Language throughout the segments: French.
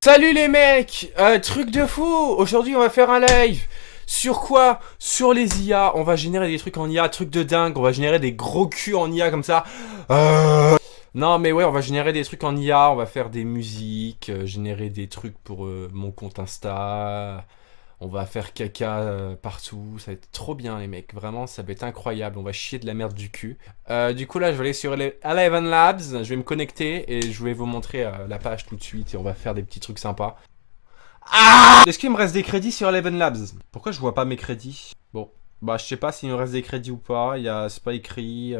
Salut les mecs, truc de fou. Aujourd'hui on va faire un live. Sur quoi? Sur les IA. On va générer des trucs en IA, truc de dingue. On va générer des gros culs en IA comme ça. Non mais ouais, on va générer des trucs en IA. On va faire des musiques, générer des trucs pour mon compte Insta. On va faire caca partout. Ça va être trop bien les mecs. Vraiment, ça va être incroyable. On va chier de la merde du cul. Du coup là, je vais aller sur Eleven Labs. Je vais me connecter et je vais vous montrer la page tout de suite. Et on va faire des petits trucs sympas. Ah! Est-ce qu'il me reste des crédits sur Eleven Labs? Pourquoi je vois pas mes crédits? Bon, bah je sais pas s'il me reste des crédits ou pas. C'est pas écrit.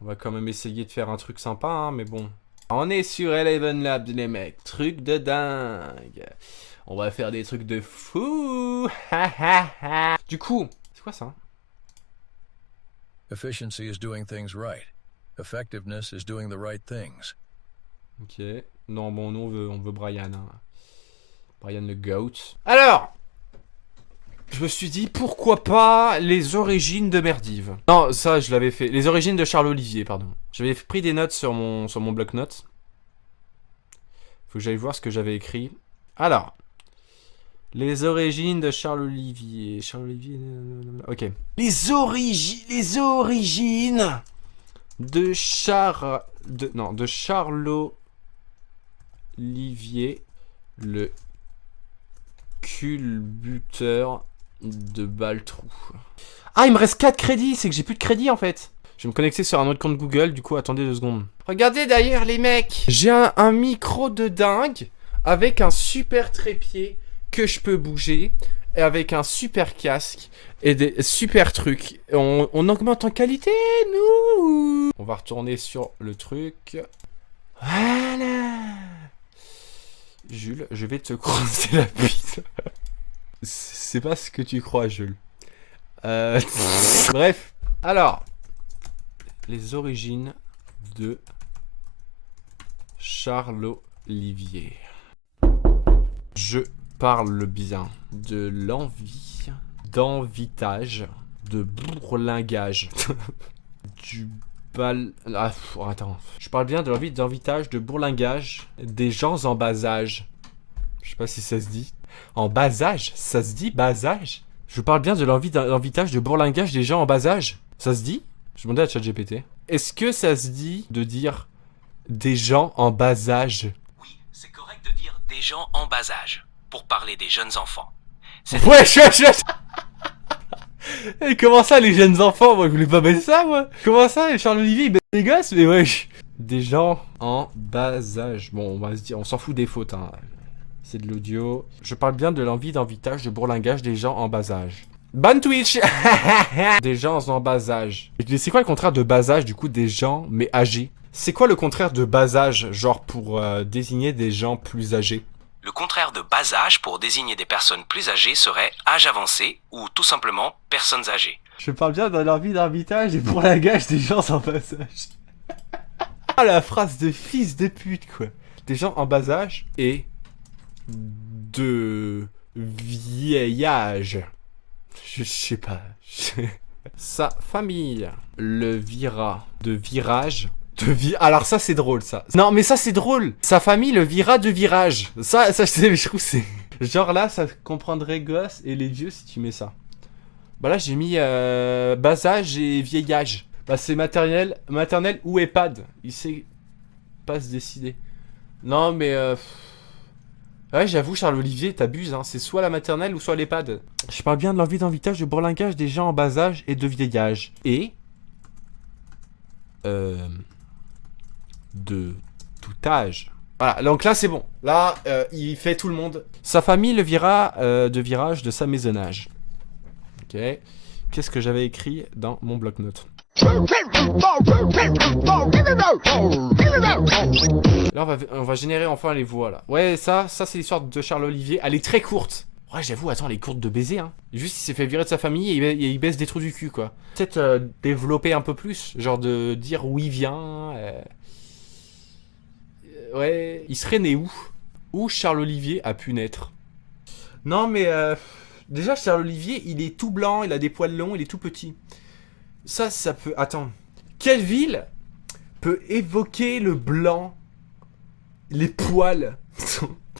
On va quand même essayer de faire un truc sympa, hein, mais bon. On est sur Eleven Labs les mecs. Truc de dingue. On va faire des trucs de fou. Du coup, c'est quoi ça? Efficiency is doing things right. Effectiveness is doing the right things. Ok. Non, bon, nous on veut Brian. Hein. Brian le GOAT. Alors, je me suis dit, pourquoi pas les origines de Merdive? Non, ça, je l'avais fait. Les origines de Charles Olivier, pardon. J'avais pris des notes sur mon bloc-notes. Faut que j'aille voir ce que j'avais écrit. Alors, les origines de Charles Olivier. Charles Olivier. Ok. Les origines de Charles Olivier, le culbuteur de Baltrou. Ah, il me reste 4 crédits, c'est que j'ai plus de crédits en fait. Je vais me connecter sur un autre compte Google, du coup, attendez 2 secondes. Regardez d'ailleurs les mecs, j'ai un micro de dingue avec un super trépied que je peux bouger et avec un super casque et des super trucs. On augmente en qualité, nous. On va retourner sur le truc. Voilà. Jules, je vais te croiser la bite. C'est pas ce que tu crois, Jules. Bref. Alors, les origines de Charles Olivier. Je parle bien de l'envie, d'envitage, de bourlingage, du bal... Ah, attends. Je parle bien de l'envie, d'envitage, de bourlingage des gens en bas âge. Je sais pas si ça se dit. En bas âge? Ça se dit bas âge? Je parle bien de l'envie, d'envitage, de bourlingage des gens en bas âge. Ça se dit? Je demandais à ChatGPT. Est-ce que ça se dit de dire des gens en bas âge? Oui, c'est correct de dire des gens en bas âge, pour parler des jeunes enfants. Wesh. Et comment ça, les jeunes enfants? Moi, je voulais pas mettre ça, moi. Comment ça, Charles Olivier, il met des gosses? Mais wesh. Des gens en bas âge. Bon, on va se dire, on s'en fout des fautes, hein. C'est de l'audio. Je parle bien de l'envie d'envitage, de bourlingage des gens en bas âge. Ban Twitch. Des gens en bas âge. C'est quoi le contraire de bas âge, du coup, des gens, mais âgés? C'est quoi le contraire de bas âge, genre pour désigner des gens plus âgés? Le contraire de bas âge pour désigner des personnes plus âgées serait âge avancé ou tout simplement personnes âgées. Je parle bien de l'envie d'envitage et bourlingage des gens en bas âge. Ah, la phrase de fils de pute, quoi. Des gens en bas âge et de vieillage. Je sais pas. Sa famille le vira de virage. Alors ça c'est drôle ça. Non mais ça c'est drôle. Sa famille le vira de virage. Ça je trouve c'est... Genre là ça comprendrait gosse et les vieux si tu mets ça. Bah là j'ai mis bas âge et vieillage. Bah c'est maternelle ou EHPAD. Il sait pas se décider. Non mais ouais, j'avoue, Charles Olivier, t'abuses, hein. C'est soit la maternelle ou soit l'EHPAD. Je parle bien de l'envie d'envitage, de bourlingage des gens en bas âge et de vieillage. Et de tout âge. Voilà, donc là c'est bon. Là, il fait tout le monde. Sa famille le vira de virage de sa maisonnage. Ok. Qu'est-ce que j'avais écrit dans mon bloc-notes? Là, on va générer enfin les voix, là. Ouais, ça c'est l'histoire de Charles Olivier. Elle est très courte. Ouais, j'avoue, attends, elle est courte de baiser, hein. Juste, il s'est fait virer de sa famille et il baisse des trous du cul, quoi. Peut-être développer un peu plus. Genre de dire où il vient. Ouais, il serait né où? Où Charles Olivier a pu naître? Non, mais déjà, Charles Olivier, il est tout blanc, il a des poils longs, il est tout petit. Ça peut... Attends. Quelle ville peut évoquer le blanc, les poils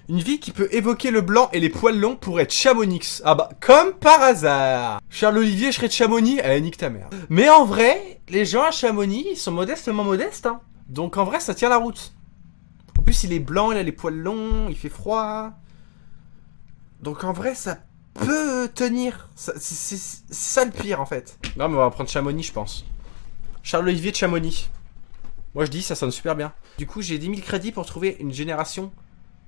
Une ville qui peut évoquer le blanc et les poils longs pour être Chamonix. Ah bah, comme par hasard. Charles-Olivier, je serais de Chamonix. Eh, nique ta mère. Mais en vrai, les gens à Chamonix, ils sont modestement modestes, hein. Donc en vrai, ça tient la route. En plus, il est blanc, il a les poils longs, il fait froid. Donc en vrai, ça peut tenir. C'est ça le pire, en fait. Non, mais on va prendre Chamonix, je pense. Charles-Olivier de Chamonix. Moi, je dis, ça sonne super bien. Du coup, j'ai 10 000 crédits pour trouver une génération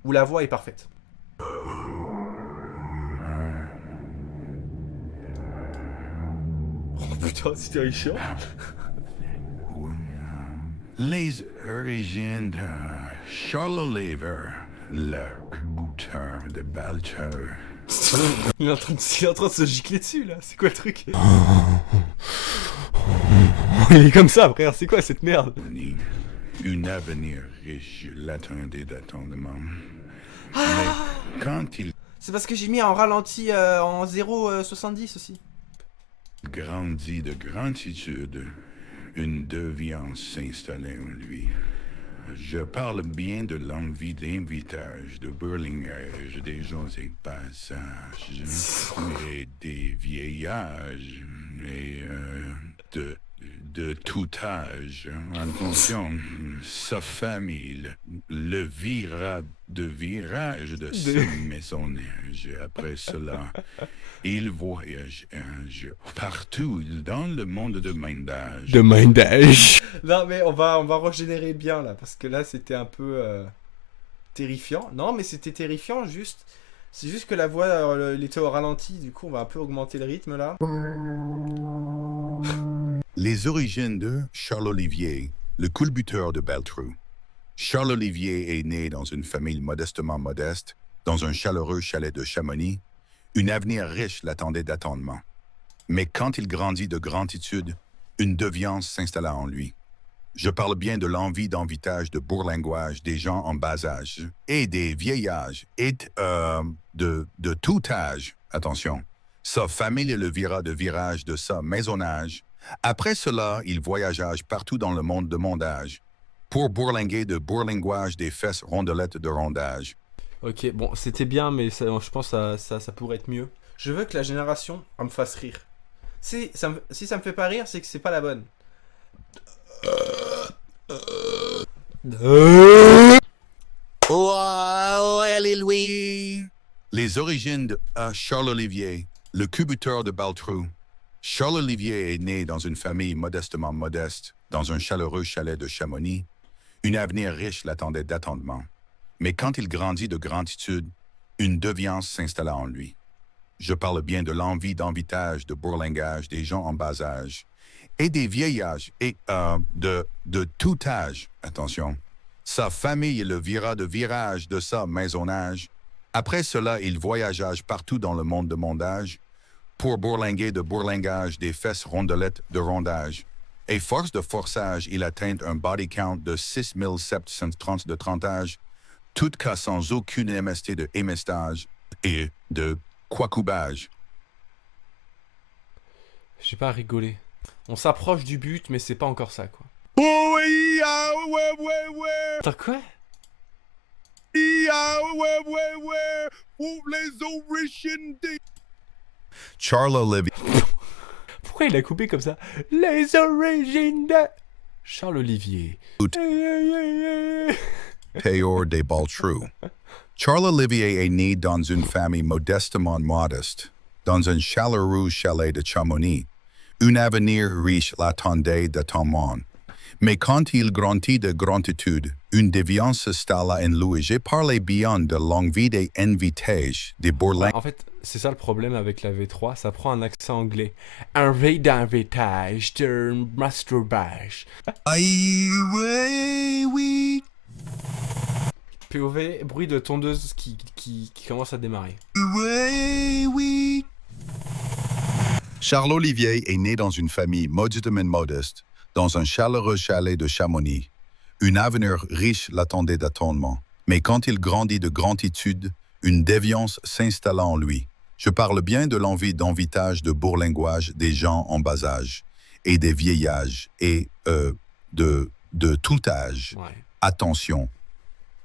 où la voix est parfaite. Oh putain, c'est terrifiant. Les origines de Charles Oliver, le buteur de Balcher. Il est en train de se gicler dessus, là. C'est quoi le truc? Il est comme ça, frère. C'est quoi cette merde? Un avenir riche l'attendait d'attendement. Mais quand il C'est parce que j'ai mis en ralenti en 0,70 aussi. grandit de granditude, une déviance s'installait en lui. Je parle bien de l'envie d'invitage, de burlingage, des gens et passages, et des vieillages, et de tout âge. Attention, sa famille le vira de virage de sa maisonnage. Après cela, il voyage partout dans le monde de Mindage. De mindage. Non, mais on va régénérer bien, là. Parce que là, c'était un peu terrifiant. Non, mais c'était terrifiant, juste. C'est juste que la voix, elle était au ralenti. Du coup, on va un peu augmenter le rythme, là. Les origines de Charles-Olivier, le culbuteur de Beltrou. Charles-Olivier est né dans une famille modestement modeste, dans un chaleureux chalet de Chamonix. Un avenir riche l'attendait d'attendement. Mais quand il grandit de granditude, une déviance s'installa en lui. Je parle bien de l'envie d'envitage, de bourlinguage des gens en bas âge, et des vieillards, et de tout âge, attention. Sa famille le vira de virage de sa maisonnage. Après cela, il voyagea partout dans le monde de mondage, pour bourlinguer de bourlinguage des fesses rondelettes de rondage. Ok, bon, c'était bien, mais ça, je pense que ça pourrait être mieux. Je veux que la génération me fasse rire. Si ça me fait pas rire, c'est que c'est pas la bonne. Oh, Louis. Les origines de Charles-Olivier, le culbuteur de Baltrou. Charles-Olivier est né dans une famille modestement modeste, dans un chaleureux chalet de Chamonix. Un avenir riche l'attendait d'attendement. Mais quand il grandit de granditude, une déviance s'installa en lui. Je parle bien de l'envie d'envitage, de bourlingage des gens en bas âge, et des vieillards, et de tout âge, attention. Sa famille le vira de virage de sa maisonnage. Après cela, il voyagea partout dans le monde de mondage, pour bourlinguer de bourlingage des fesses rondelettes de rondage. Et force de forçage, il atteint un body count de 6730 de 30 âges, tout cas sans aucune MST de émestage et de quacoubage. J'ai pas rigolé. On s'approche du but, mais c'est pas encore ça, quoi. Oh oui, ah ouais. Attends, quoi? Les origines de Charles-Olivier. Pourquoi il a coupé comme ça? Les origines de Charles-Olivier. Théor de Baltrou. Charles-Olivier est né dans une famille modestement modeste, dans un chaleureux chalet de Chamonix. Un avenir riche l'attendait d'attendement. Mais quand il grandit de granditude, une déviance s'installa en lui. J'ai parlé bien de l'envie des invitages, des bourlins. En fait, c'est ça le problème avec la V3, ça prend un accent anglais. Envie d'invitage, de masturbage. Aïe, oui. POV, bruit de tondeuse qui commence à démarrer. Oui. Charles-Olivier est né dans une famille modestement modeste, dans un chaleureux chalet de Chamonix. Un avenir riche l'attendait d'attendement. Mais quand il grandit de granditude, une déviance s'installa en lui. Je parle bien de l'envie d'envitage de bourlinguage des gens en bas âge, et des vieillards, et de tout âge. Ouais. Attention.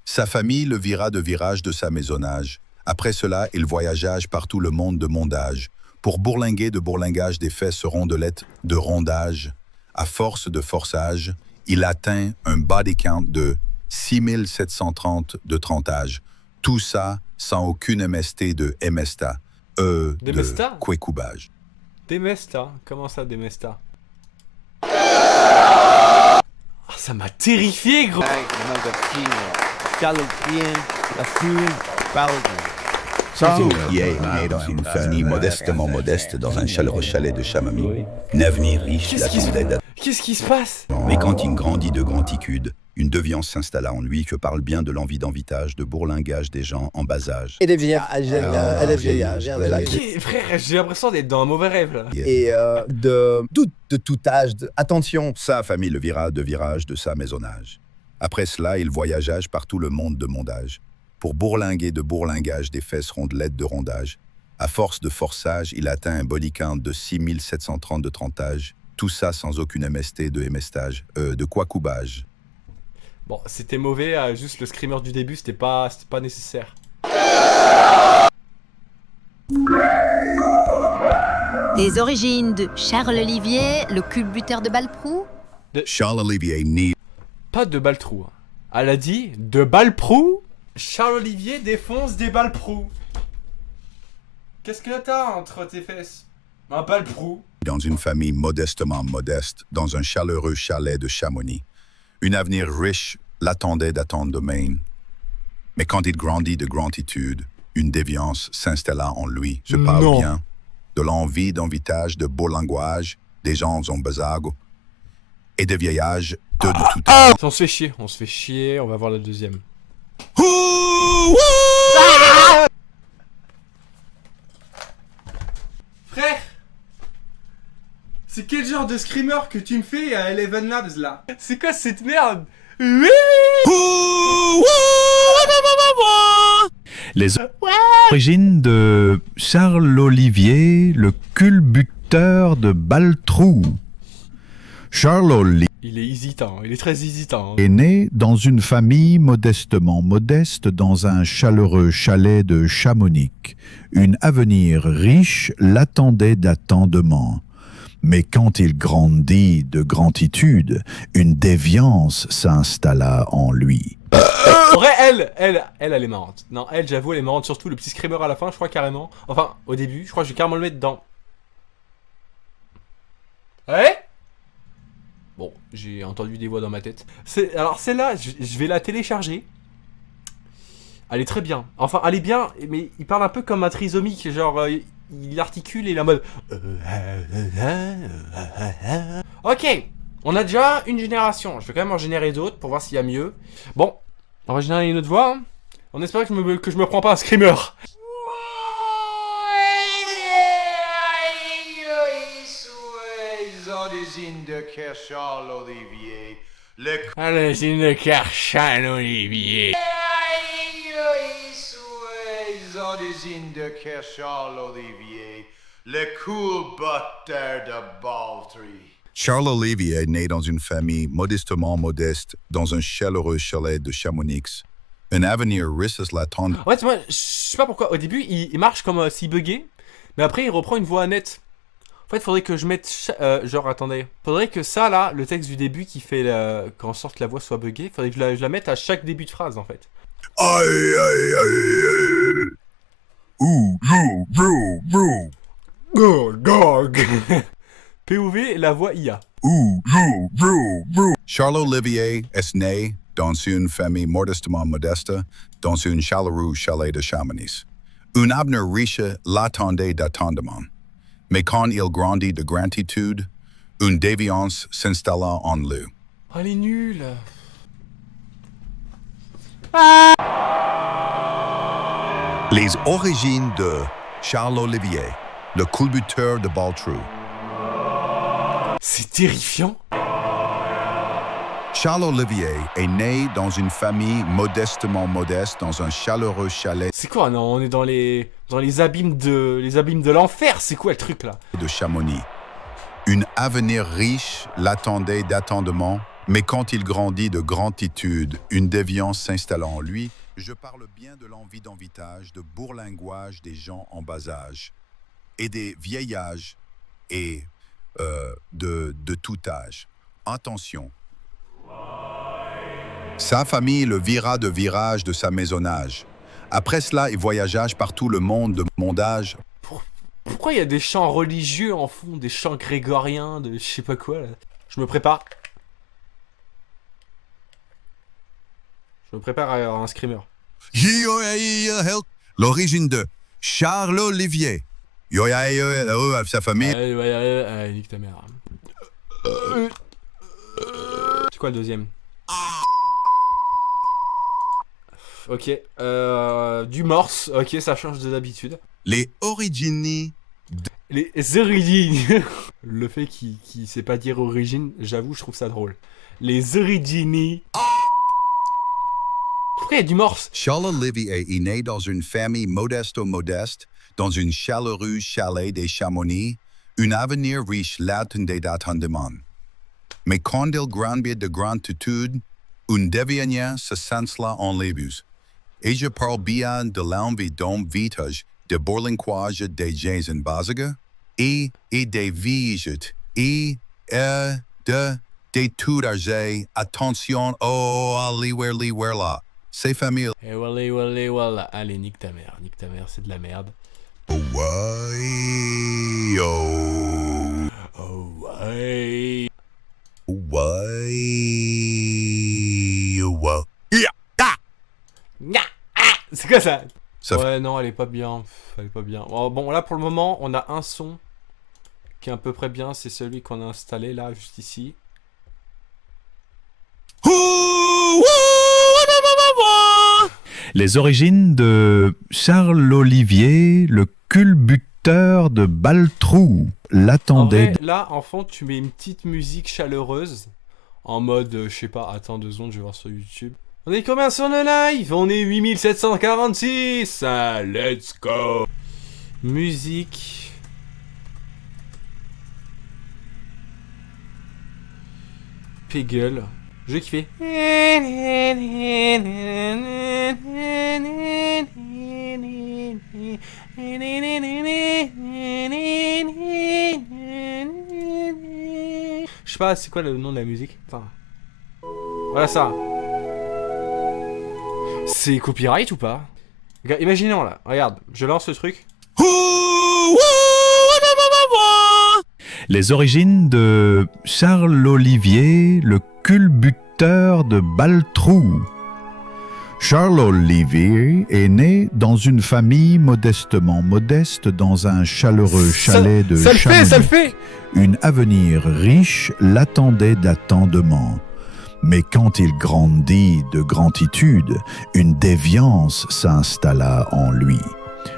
Sa famille le vira de virage de sa maisonnage. Après cela, il voyagea par tout le monde de mondage. Pour bourlinguer de bourlingage des fesses rondelettes de rondage. À force de forçage, il atteint un body count de 6730 de trentage. Tout ça sans aucune MST de MSTA. Des De Mesta quécoubage. Demesta? Comment ça, Demesta? Ah, ça m'a terrifié, gros! Charles Olivier est né dans une famille modestement modeste dans un chaleureux chalet de Chamonix. Un avenir riche l'attendait d'attendre. Qu'est-ce qui se passe? Mais quand il grandit de granditude, une déviance s'installa en lui que parle bien de l'envie d'envitage, de bourlingage des gens en bas âge. Et des vieillards, Frère, j'ai l'impression d'être dans un mauvais rêve, là. et de tout âge. Attention, Sa famille le vira de virage de sa maisonnage. Après cela, il voyagea par tout le monde de mondage. Pour bourlinguer de bourlingage des fesses rondelettes de rondage. À force de forçage, il atteint un body count de 6730 de trentage. Tout ça sans aucune MST de MStage, de quacoubage. Bon, c'était mauvais, juste le screamer du début, c'était pas nécessaire. Les origines de Charles Olivier, le culbuteur de Balprou. Charles Olivier né Pas de Baltrou. Elle a dit de Balprou. Charles Olivier défonce des Balprou. Qu'est-ce que t'as entre tes fesses? Un Balprou. dans une famille modestement modeste dans un chaleureux chalet de Chamonix. Un avenir riche l'attendait d'attendre de Maine. Mais quand il grandit de granditude, une déviance s'installa en lui. Je parle Non. bien de l'envie d'envitage, de beau langage, des gens en besago, et de vieillage de tout âge. On se fait chier, on va voir la deuxième. Frère, c'est quel genre de screamer que tu me fais à Eleven Labs là? C'est quoi cette merde? Oui. Les origines de Charles Olivier, le culbuteur de Baltrou. Charles Olivier Il est hésitant, il est très hésitant. est né dans une famille modestement modeste dans un chaleureux chalet de Chamonix. Une avenir riche l'attendait d'attendement. Mais quand il grandit de granditude, une déviance s'installa en lui. En vrai, elle est marrante. Non, elle, j'avoue, elle est marrante. Surtout le petit screamer à la fin, je crois carrément. Enfin, au début, je crois que je vais carrément le mettre dans. Ouais. Bon, j'ai entendu des voix dans ma tête. Alors celle-là, je vais la télécharger. Elle est très bien. Enfin, elle est bien, mais il parle un peu comme un trisomique. Genre, il articule et il est en mode... Ok, on a déjà une génération. Je vais quand même en générer d'autres pour voir s'il y a mieux. Bon, on va générer une autre voix. Hein. On espère que je me prends pas un screamer. Charles Olivier. Le Allez, c'est une carte Charles Olivier. origines de Charles Olivier. Le cool butter de Baltree. Charles Olivier est né dans une famille modestement modeste dans un chaleureux chalet de Chamonix. Un avenir riche l'attendait. En fait, moi, je sais pas pourquoi. Au début, il marche comme s'il buguait. Mais après, il reprend une voix nette. En fait, faudrait que je mette... genre, attendez. Faudrait que ça, là, le texte du début qui fait qu'en sorte que la voix soit buggée, faudrait que je la mette à chaque début de phrase, en fait. Aïe, aïe, aïe. Ouh, Gog. POV, la voix IA. Charles Olivier est né dans une famille modestement modeste dans un chaleureux chalet de Chamonix. Un avenir riche l'attendait d'attendement. Mais quand il grandit de granditude, une déviance s'installa en lui. Oh, elle est nulle. Les origines de Charles Olivier, le culbuteur de Baltrou. C'est terrifiant. Charles Olivier est né dans une famille modestement modeste dans un chaleureux chalet C'est quoi? Non, on est dans les abîmes de l'enfer. C'est quoi le truc là? de Chamonix. Un avenir riche l'attendait d'attendement, Mais quand il grandit de granditude, une déviance s'installe en lui. Je parle bien de l'envie d'envitage, de bourlinguage des gens en bas âge, et des vieillards et de tout âge. Attention. Sa famille le vira de virage de sa maisonnage. Après cela, il voyagage par tout le monde de mondage. Pourquoi il y a des chants religieux en fond, des chants grégoriens, de je sais pas quoi là? Je me prépare. Je me prépare à un screamer. L'origine de Charles Olivier. Sa famille. Nique ta mère. C'est quoi le deuxième? Ok, du morse, ok, ça change de d'habitude. Les origines. Les origines. Le fait qu'il sait pas dire origine, j'avoue, je trouve ça drôle. Les origines. Pourquoi il y a du morse? Charles Olivier est né dans une famille modeste, dans une chaleureux chalet des Chamonix, un avenir riche l'attendait d'attendement. Mais quand il grandit de granditude, une déviance se s'installe en lébus. Et je parle bien de l'envie d'envitage, de bourlinquage des gens en basique, et des viges, et de tout argent. Attention, liwer là. C'est familial. Et voilà. Allez, nique ta mère, c'est de la merde. Oh ouais. C'est quoi ça? Ça Ouais, non, elle est pas bien. Elle est pas bien. Bon, là, pour le moment, on a un son qui est à peu près bien. C'est celui qu'on a installé, là, juste ici. Les origines de Charles Olivier, le culbuteur de Baltrou, En l'attendait. vrai, là, en fond, tu mets une petite musique chaleureuse. En mode, je sais pas, attends 2 secondes, je vais voir sur YouTube. On est combien sur le live? On est 8746. Ah, let's go. Musique. Peggle. Jeu qui fait. Je sais pas, c'est quoi le nom de la musique? Enfin. Voilà ça. C'est copyright ou pas? Regarde, imaginons là, regarde, je lance le truc. Les origines de Charles Olivier, le culbuteur de Baltrou. Charles Olivier est né dans une famille modestement modeste dans un chaleureux chalet de Chamonix. Ça le fait. Une avenir riche l'attendait d'attendement. Mais quand il grandit de granditude, une déviance s'installa en lui.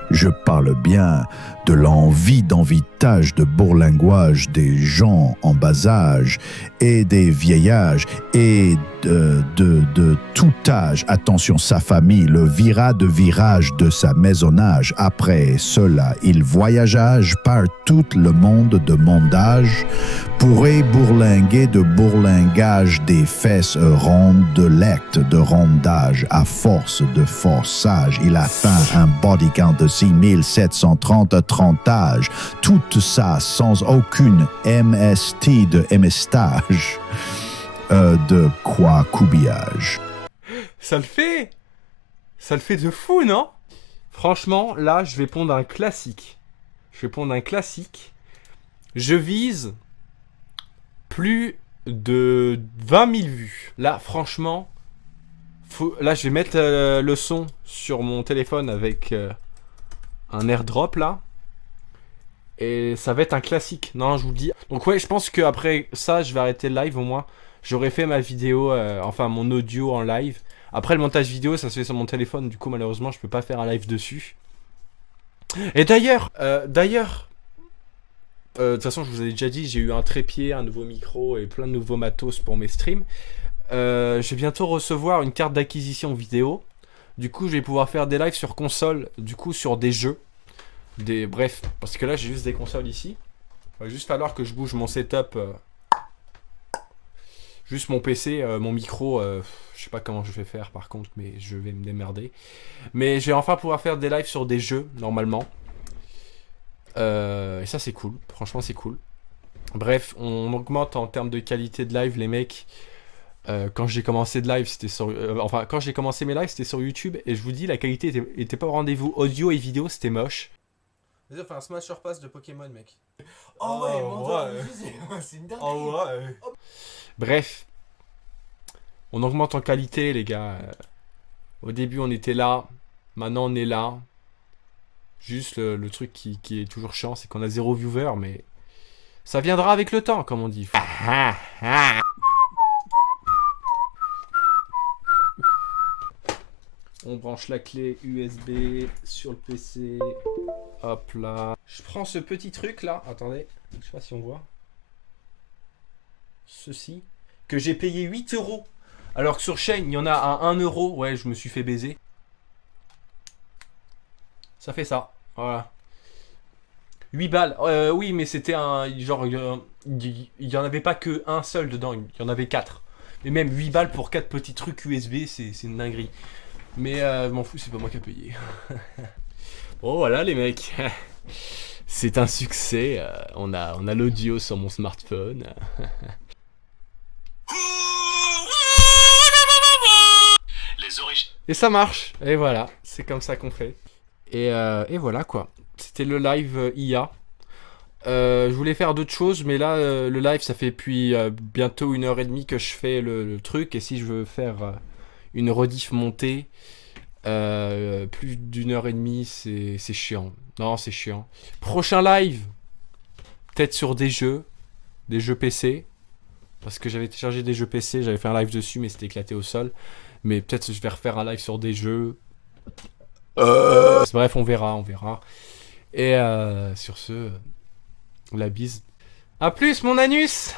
Je parle bien de l'envie d'envitage, de bourlinguage des gens en bas âge et des vieillards et de tout âge. Attention, sa famille le vira de virage de sa maisonnage. Après cela, il voyagage par tout le monde de mondage, pourrait bourlinguer de bourlingage des fesses rondes de lecte de rondage. À force de forçage, il atteint un body count de 6730 âges. Tout ça sans aucune MST de MStage. De quoi coubillage. Ça le fait. Ça le fait de fou, non? Franchement, là, je vais pondre un classique. Je vise plus de 20 000 vues. Là, franchement, là, je vais mettre le son sur mon téléphone avec un airdrop, là. Et ça va être un classique. Non, je vous le dis. Donc ouais, je pense qu'après ça, je vais arrêter le live au moins. J'aurais fait ma vidéo, enfin mon audio en live. Après le montage vidéo, ça se fait sur mon téléphone. Du coup, malheureusement, je peux pas faire un live dessus. Et d'ailleurs, de toute façon, je vous ai déjà dit, j'ai eu un trépied, un nouveau micro et plein de nouveaux matos pour mes streams. Je vais bientôt recevoir une carte d'acquisition vidéo. Du coup, je vais pouvoir faire des lives sur console, du coup sur des jeux. Bref, parce que là, j'ai juste des consoles ici. Il va juste falloir que je bouge mon setup. Juste mon PC, mon micro, je sais pas comment je vais faire par contre, mais je vais me démerder. Mais je vais enfin pouvoir faire des lives sur des jeux, normalement. Et ça c'est cool, franchement c'est cool. Bref, on augmente en termes de qualité de live, les mecs. Quand j'ai commencé de live, c'était sur, quand j'ai commencé mes lives, c'était sur YouTube. Et je vous dis, la qualité était pas au rendez-vous. Audio et vidéo, c'était moche. Vas-y, on fait un Smash sur Pass de Pokémon, mec. Oh ouais, mon Dieu, c'est une dinguerie. Oh ouais. Bref, on augmente en qualité, les gars. Au début, on était là. Maintenant, on est là. Juste le truc qui est toujours chiant, c'est qu'on a 0 viewer, mais ça viendra avec le temps, comme on dit. On branche la clé USB sur le PC. Hop là. Je prends ce petit truc là. Attendez, je sais pas si on voit. Ceci. Que j'ai payé 8 €. Alors que sur chaîne, il y en a à 1 €. Ouais, je me suis fait baiser. Ça fait ça. Voilà. 8 balles. Oui, mais c'était un. Genre. Il y en avait pas que un seul dedans. Il y en avait 4. Mais même 8 balles pour 4 petits trucs USB, c'est une dinguerie. Mais m'en fous, c'est pas moi qui ai payé. Bon, voilà les mecs. C'est un succès. On a l'audio sur mon smartphone. Et ça marche. Et voilà, c'est comme ça qu'on fait. Et voilà quoi. C'était le live IA. Je voulais faire d'autres choses, mais là, le live, ça fait depuis bientôt 1h30 que je fais le truc. Et si je veux faire une rediff montée, plus d'1h30, c'est chiant. Non, c'est chiant. Prochain live, peut-être sur des jeux PC. Parce que j'avais téléchargé des jeux PC, j'avais fait un live dessus, mais c'était éclaté au sol. Mais peut-être je vais refaire un live sur des jeux. Bref, on verra. Et sur ce, la bise. A plus, mon anus.